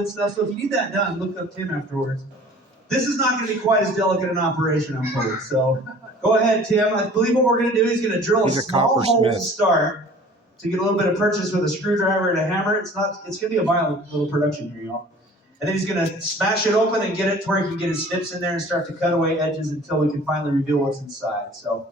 bit stuff. So if you need that done, look up Tim afterwards. This is not going to be quite as delicate an operation, I'm told. So go ahead, Tim. I believe what we're going to do is going to drill a small hole to start to get a little bit of purchase with a screwdriver and a hammer. It's going to be a violent little production here, y'all. And then he's going to smash it open and get it to where he can get his snips in there and start to cut away edges until we can finally reveal what's inside. So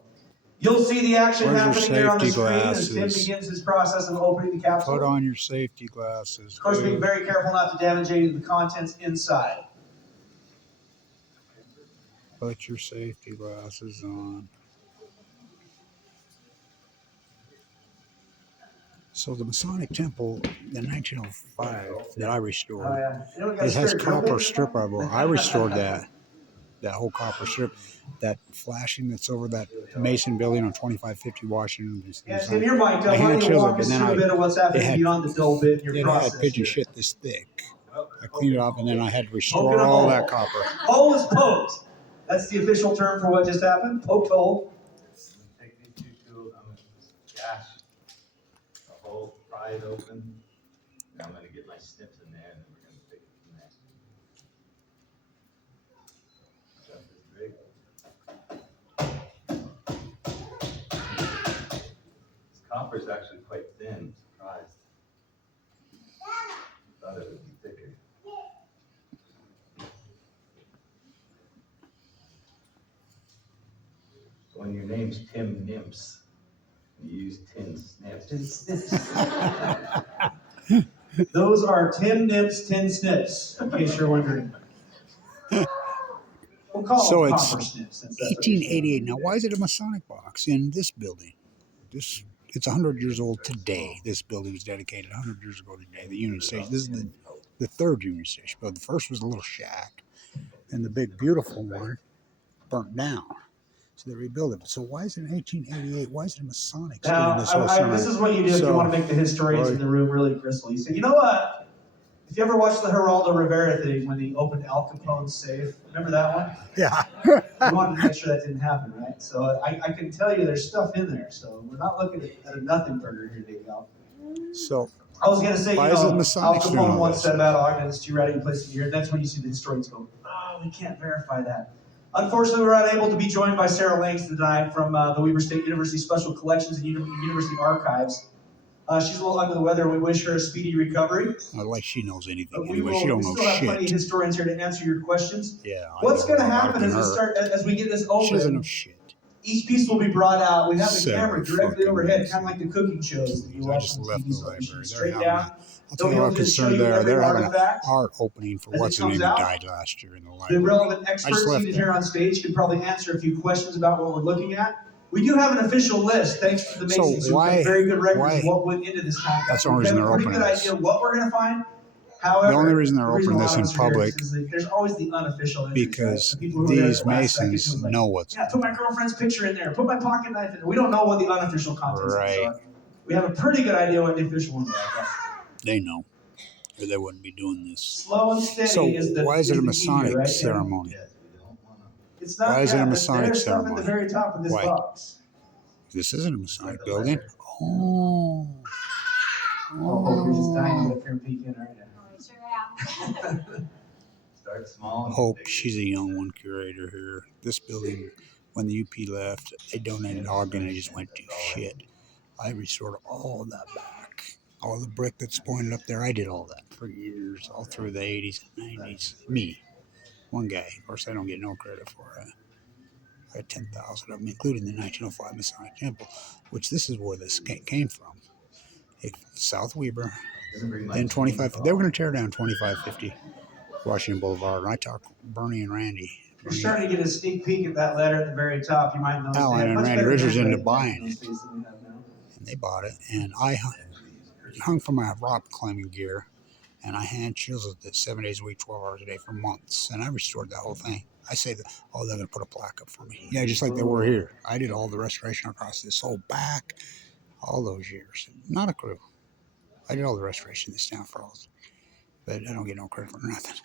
you'll see the action happening here on the screen as Tim begins his process of opening the capsule. Put on your safety glasses. Of course, being very careful not to damage any of the contents inside. Put your safety glasses on. So the Masonic Temple in 1905 that I restored, it has copper strip rubber. I restored that whole copper strip, that flashing that's over that Mason building on 2550 Washington. Yeah, Tim, your mic, why don't you walk us through a bit of what's happening beyond the dull bit in your process? It had pigeon shit this thick. I cleaned it off and then I had to restore all that copper. Hole is poked. That's the official term for what just happened. Poked hole. Take these two tools. I'm going to just gash the hole, pry it open. Now I'm going to get my snips in there, and then we're going to take it from there. Stuff is big. This copper is actually quite thin. I'm surprised. I thought it would be thicker. When your name's Tim Nimps, you use tin snips. Those are Tim Nips, tin snips, in case you're wondering. We'll call so them it's copper snips. 1888. Now, why is it a Masonic box in this building? It's 100 years old today. This building was dedicated 100 years ago today. The Union Station. This is the third Union Station. But the first was a little shack, and the big, beautiful one burnt down. So they rebuilt it. So why is it in 1888? Why is it a Masonic? Now, this is what you do if you want to make the historians in the room really crystal. You say, you know what? If you ever watched the Geraldo Rivera thing when he opened Al Capone's safe, remember that one? Yeah. We wanted to make sure that didn't happen, right? So I can tell you there's stuff in there. So we're not looking at a nothing burger here, Dave. So I was going to say, Al Capone once said about Ogden, it's too radical place to hear. That's when you see the historians go, oh, we can't verify that. Unfortunately, we're unable to be joined by Sarah Langs tonight from the Weber State University Special Collections and University Archives. She's a little under the weather, and we wish her a speedy recovery. Not like she knows anything. Anyway, she don't know shit. We still have plenty of historians here to answer your questions. Yeah. What's going to happen as we get this open? She doesn't know shit. Each piece will be brought out. We have the camera directly overhead, kind of like the cooking shows that you watch on TV. So you shoot straight down. I'll tell you what concern there. They're having an art opening for what's the name that died last year in the library. The relevant experts seated here on stage could probably answer a few questions about what we're looking at. We do have an official list, thanks to the Masons, who have very good records of what went into this contract. That's the only reason they're opening this. We have a pretty good idea what we're going to find. However, the only reason they're opening this in public there's always the unofficial because these Masons know what's. Yeah, put my girlfriend's picture in there. Put my pocket knife in there. We don't know what the unofficial contents are. We have a pretty good idea what the official ones are. They know, or they wouldn't be doing this. Slow and steady is the. So why is it a Masonic ceremony? It's not. Why is it a Masonic ceremony? At the very top of this box. This isn't a Masonic building. Oh. Oh, you're just dying up here and peeking right now. Start small. Hope, she's a young one curator here. This building, when the UP left, they donated Ogden and it just went to shit. I restored all that back. All the brick that's pointed up there, I did all that for years, all through the 80s and 90s. Me, one guy. Of course, I don't get no credit for it. I had 10,000 of them, including the 1905 Masonic Temple, which this is where this came from. South Weber, then 25. They were going to tear down 2550 Washington Boulevard. And I talked to Bernie and Randy. You're starting to get a sneak peek at that letter at the very top. You might notice. Alan and Randy Richards into buying it, and they bought it. And I hung for my rock climbing gear, and I hand chiseled it 7 days a week, 12 hours a day for months. And I restored that whole thing. I say that, oh, they're going to put a plaque up for me. Yeah, just like they were here. I did all the restoration across this whole back. All those years. Not a crew. I did all the restoration in this town for all. But I don't get no credit for nothing.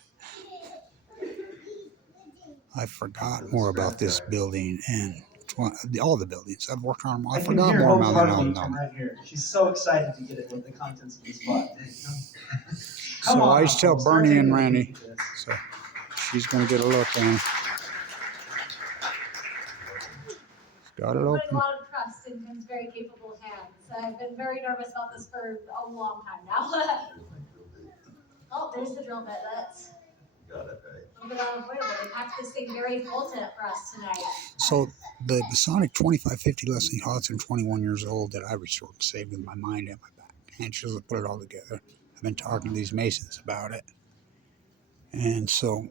I forgot more about this building in all the buildings. I've worked on them. I I can forgot hear more Hope's about than I'll heartbeat from know. right here. She's so excited to get it with the contents of the spot. Come So on, I used to tell Hope, start Bernie taking and a peek Randy. at this. So she's going to get a look in. Got it We're open. putting a lot of trust in Tim's very capable hands. I've been very nervous about this for a long time now. Oh, there's the drill bit. That's Got it, right? a little bit unavoidable. They packed this thing very full for us tonight. So the Masonic 2550 Leslie Hodson, 21 years old, that I restored and saved with my mind and my back. And she's put it all together. I've been talking to these Masons about it. And so,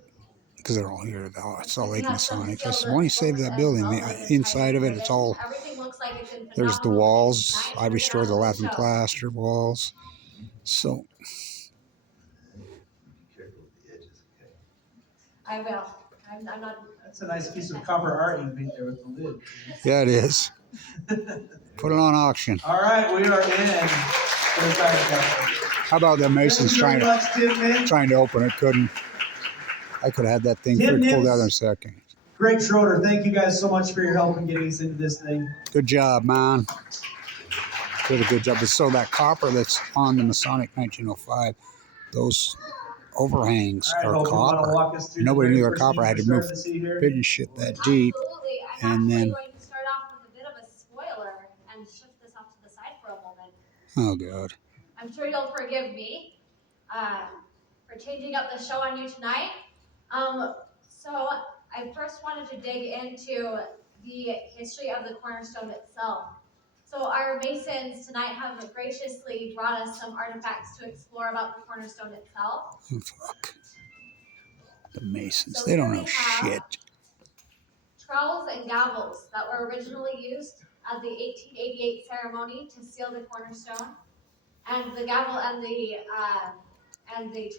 because they're all here, it's all Lake Masonic. I said, when you save that building, inside of it, it's all, Everything looks like it's in there's the phenomenal walls. shape I tonight. restored the We're gonna laughing show. plaster walls. So Be careful with the edges, okay? I will. I'm not. That's a nice piece of copper art you made there with the lid. yeah, it is. Put it on auction. All right, we are in. How about the Masons Thank you very much, Tim Nix. trying to open it? Couldn't. I could have had that thing Tim pulled Nix. out in a second. Greg Schroeder, thank you guys so much for your help in getting us into this thing. Good job, man. Did a good job. So that copper that's on the Masonic 1905, those overhangs All right, are Hope, you want to copper. walk us through Nobody the knew very they're first copper. things I had we're to move starting to see here? big shit that deep. Absolutely. I'm And actually then- going to start off with a bit of a spoiler and shift this off to the side for a moment. Oh, God. I'm sure you'll forgive me for changing up the show on you tonight. So I first wanted to dig into the history of the cornerstone itself. So our Masons tonight have graciously brought us some artifacts to explore about the cornerstone itself. Oh, fuck. The Masons. So They don't here know we have shit. trowels and gavels that were originally used at the 1888 ceremony to seal the cornerstone, and the gavel and the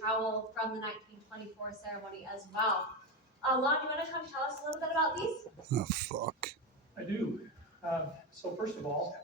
trowel from the 1924 ceremony as well. Lon, you want to come tell us a little bit about these? Oh, fuck. I do. So first of all,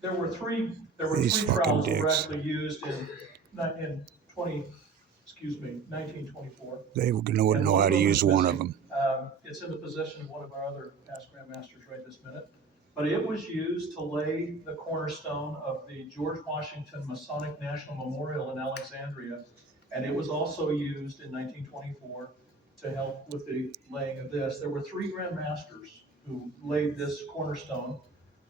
there were three These fucking trowels that were dicks. actually used in 1924. They wouldn't know And how to them use is one of missing. them. It's in the possession of one of our other past grandmasters right this minute. But it was used to lay the cornerstone of the George Washington Masonic National Memorial in Alexandria. And it was also used in 1924 to help with the laying of this. There were three grandmasters who laid this cornerstone.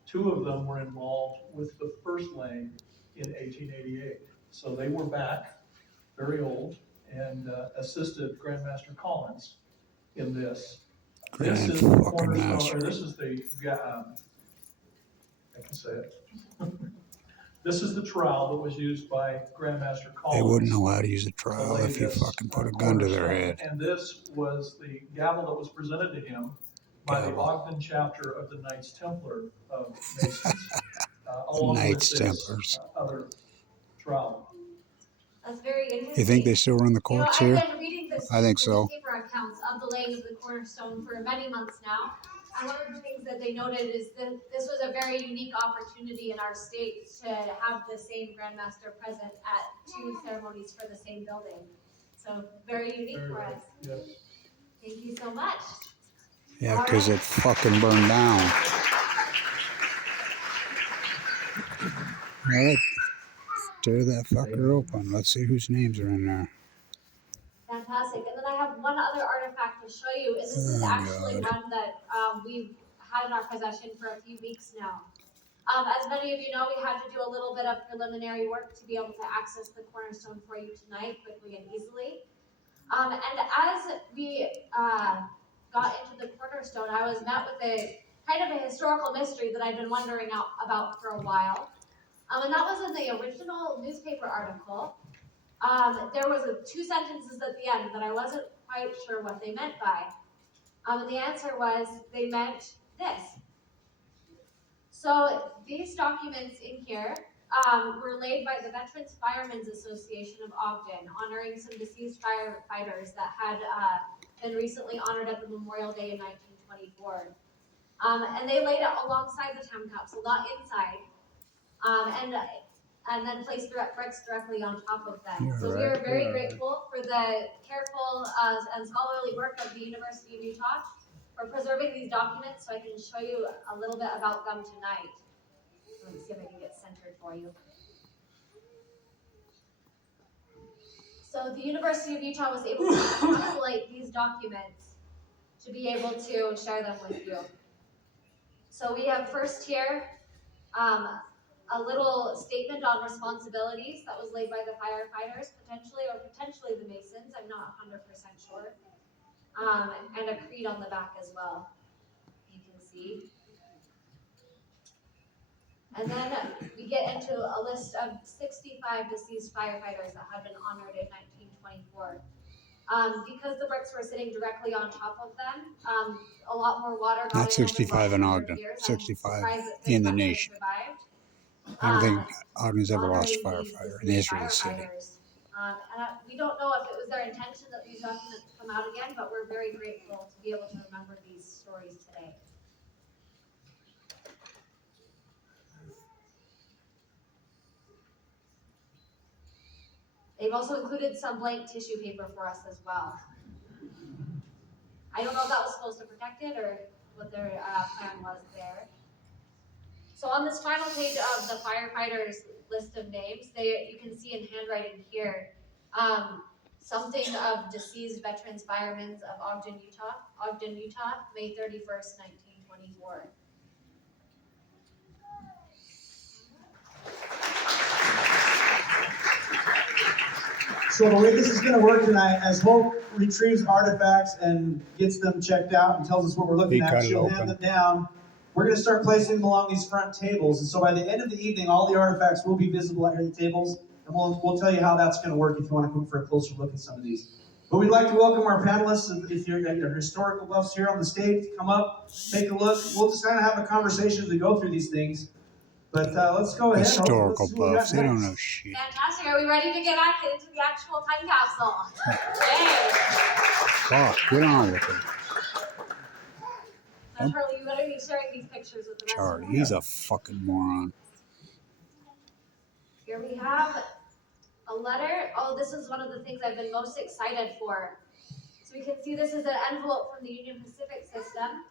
Two of them were involved with the first laying in 1888. So they were back, very old, and assisted Grandmaster Collins in this. This is the cornerstone, or this is the, I can say it. This is the trowel that was used by Grandmaster Collins. They wouldn't know how to use a trowel if you fucking put a gun to their head. And this was the gavel that was presented to him by the Ogden chapter of the Knights Templar of Masons, along Knights with this Templars. Other trowel. That's very interesting. You think they still run the courts here? I've been reading this I think so. newspaper accounts of the laying of the cornerstone for many months now. And one of the things that they noted is that this was a very unique opportunity in our state to have the same Grandmaster present at two ceremonies for the same building. So very unique for us. Yes. Thank you so much. Yeah, because it fucking burned down. All right. Tear that fucker open. Let's see whose names are in there. Fantastic. And then I have one other artifact to show you. And this is actually one that we've had in our possession for a few weeks now. As many of you know, we had to do a little bit of preliminary work to be able to access the cornerstone for you tonight quickly and easily. And as we got into the cornerstone, I was met with a kind of a historical mystery that I've been wondering about for a while. And that was in the original newspaper article. There was two sentences at the end that I wasn't quite sure what they meant by. And the answer was, they meant this. So these documents in here were laid by the Veterans Firemen's Association of Ogden, honoring some deceased firefighters that had been recently honored at the Memorial Day in 1924. And they laid it alongside the town capsule, not inside. And then placed bricks directly on top of them. So we are very grateful for the careful and scholarly work of the University of Utah for preserving these documents so I can show you a little bit about them tonight. Let me see if I can get centered for you. So the University of Utah was able to isolate these documents to be able to share them with you. So we have first here a little statement on responsibilities that was laid by the firefighters, potentially the Masons, I'm not 100% sure. And a creed on the back as well, you can see. And then we get into a list of 65 deceased firefighters that have been honored in 1924. Because the bricks were sitting directly on top of them, a lot more water got Not in over the 65 in last 100 Ogden, years. 65 I'm surprised that in the 35 nation. survived. I don't think Ogden's ever lost a Honoring these firefighter in the deceased history of the city. firefighters. We don't know if it was their intention that these documents come out again, but we're very grateful to be able to remember these stories today. They've also included some blank tissue paper for us as well. I don't know if that was supposed to protect it or what their plan was there. So on this final page of the firefighters list of names, you can see in handwriting here something of deceased veterans firemen of Ogden, Utah, May 31st, 1924. So the way this is going to work tonight, as Hope retrieves artifacts and gets them checked out and tells us what we're looking at, she'll hand them down. We're going to start placing them along these front tables. And so by the end of the evening, all the artifacts will be visible at the tables. And we'll tell you how that's going to work if you want to come for a closer look at some of these. But we'd like to welcome our panelists. If you're historical buffs here on the stage, come up, take a look. We'll just kind of have a conversation as we go through these things. But let's go ahead. Historical buffs, they don't know shit. Fantastic. Are we ready to get back into the actual time capsule? Yay. Fuck, get on with it. So Charlie, you better be sharing these pictures with the rest Charlie, of you. he's a fucking moron. Here we have a letter. Oh, this is one of the things I've been most excited for. So we can see this is an envelope from the Union Pacific system.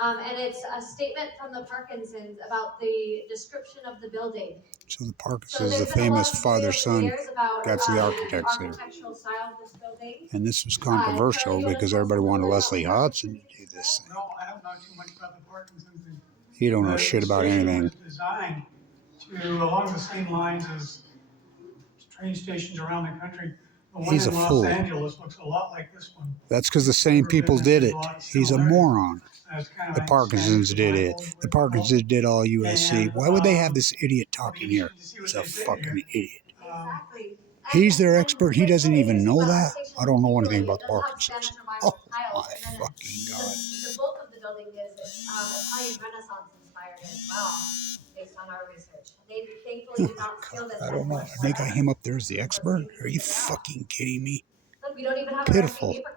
And it's a statement from the Parkinsons about the description of the building. So the Parkinsons is the famous father-son. That's the architects there. Architectural style of this building. And this was controversial because everybody wanted Leslie Hodgson to do this thing. No, I don't know too much about the Parkinsons. He don't know shit about anything. It was designed to along the same lines as train stations around the country. The one He's in a Los fool. Angeles looks a lot like this one. That's because the same people did it. He's a moron. The Parkinsons did it. The Parkinsons did all USC. Why would they have this idiot talking here? He's a fucking idiot. Exactly. He's their expert. He doesn't even know that. I don't know anything about the Parkinsons. Oh my fucking god. The bulk of the building is Italian Renaissance inspired as well, based on our research. They thankfully did not steal this. I don't know. They got him up there as the expert? Are you fucking kidding me? Look, we don't even have Pitiful. paper